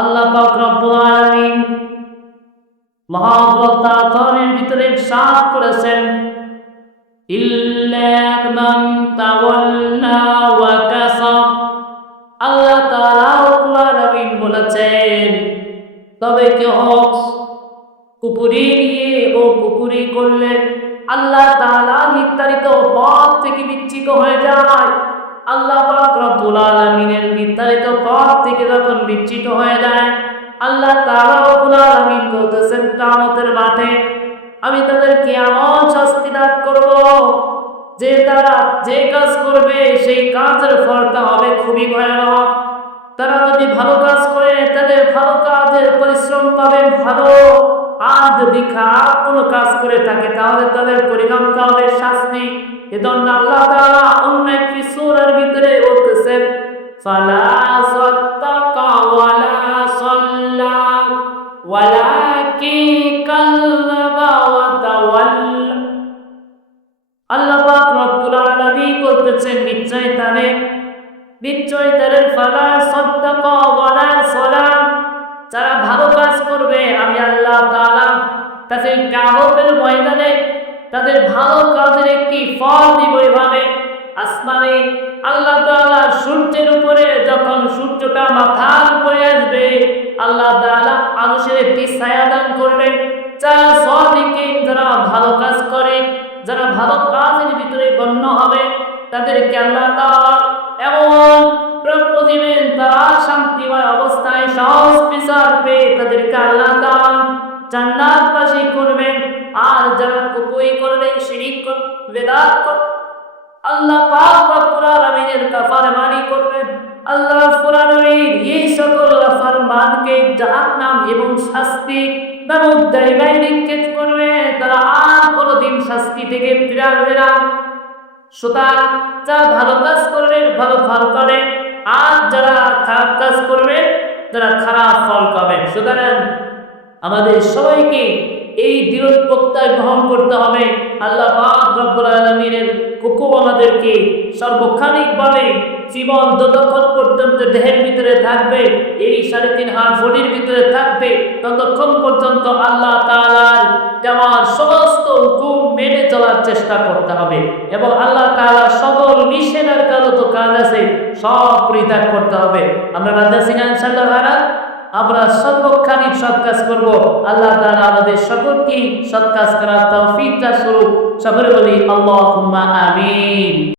আল্লাহ পাক রব্বুল আলামিন মহাগ্রন্থ আতরের ভিতরে সাফ করেছেন, ইল্লা মান তাওয়াল্লা ওয়া কাসাব। আল্লাহ তাআলা রব্বুল আলামিন বলেছেন, তবে কেউ কুপুরি নিয়ে ও কুপুরি করলে আল্লাহ তাআলা নির্ধারিত পথ থেকে বিচ্ছিত হয়ে যায়। রব্বুল আলামিনের নির্ধারিত পথ থেকে যখন বিচ্ছিত হয়ে যায়, আল্লাহ তাআলা রব্বুল আলামিন বলতেছেন, কিয়ামতের মাঠে আমি তাদেরকে এমন শাস্তি দান করব যে তারা যে কাজ করবে, সেই কাজের ফলটা হবে খুবই ভয়ানক। তারা যদি ভালো কাজ করে, তাদের ভালো কাজের পরিশ্রম পাবে ভালো। আর যদি খারাপ কোনো কাজ করে থাকে, তাহলে তাদের পরিণামটা হবে শাস্তি। এজন্য আল্লাহ তাআলা সাদ্দাকা ওয়ালা সাল্লা ওয়ালাকিন কাল্লাবা ওয়া তাওয়াল্লা আল্লাহ পাক রব্বুল আলামিন বলতেছেন, নিশ্চয় তারে, নিশ্চয় তাদের ফালা সাদ্দাকা ওয়ালা সালা। যারা ভালো কাজ করবে, আমি আল্লাহ তাআলা তাদের কিয়ামতের ময়দানে, তাদের ভালো কাজের একটি ফল দিব এভাবে। আসমানে আল্লাহ তাআলা সূর্যের উপরে সূর্যটা মাথার উপরে আসবে। আল্লাহ তাআলা মানুষের একটি ছায়া দান করবে। যারা সদিকে যারা ভালো কাজ করে, যারা ভালো কাজের ভিতরে গণ্য হবে, তাদেরকে আল্লাহ তাআলা এমন দিবেন তারা শান্তিময় অবস্থায় সহজ বিচার পেয়ে তাদেরকে আল্লাহ তাআলা জান্নাতবাসী করবেন। আর যারা কুপুই করবে, শিরিক করবে, বেদাত করবে, আল্লাহ পাক রব্বুল আলামিনের কাফারমানি করবেন। আল্লাহ আলামিন এই সকল ফরমানকে জাহান্নাম এবং শাস্তি নামক জায়গায় নিক্ষেপ করবে। তারা আর কোনোদিন শাস্তি থেকে ফিরে আসবে না। সুতরাং যারা ভালো কাজ করবে, ভালো ফল পাবে। আর যারা খারাপ কাজ করবে যারা খারাপ ফল পাবে। সুতরাং আমাদের সবাইকে এই দৃঢ় প্রত্যয় গ্রহণ করতে হবে। আল্লাহ রব্বুল আলামিনের হুকুম আমাদেরকে সর্বক্ষণিকভাবে জীবন যতক্ষণ পর্যন্ত দেহের ভিতরে থাকবে, এই সাড়ে তিন হাত বডির ভিতরে থাকবে, ততক্ষণ পর্যন্ত আল্লাহ তাআলার দেওয়ার সমস্ত হুকুম মেনে চলার চেষ্টা করতে হবে এবং আল্লাহ তাআলা সকল নিষেধার কারও তো কাজ আছে, সব পরিত্যাগ করতে হবে। আমরা রাজা সিনা ইনশাআল্লাহ ভাইরা, আমরা সর্বক্ষণিক সৎ কাজ করব। আল্লাহ তাআলা আমাদের সকলকেই সৎ কাজ করার তৌফিক যা স্বরূপ সকলে বলি, আল্লাহুম্মা আমিন।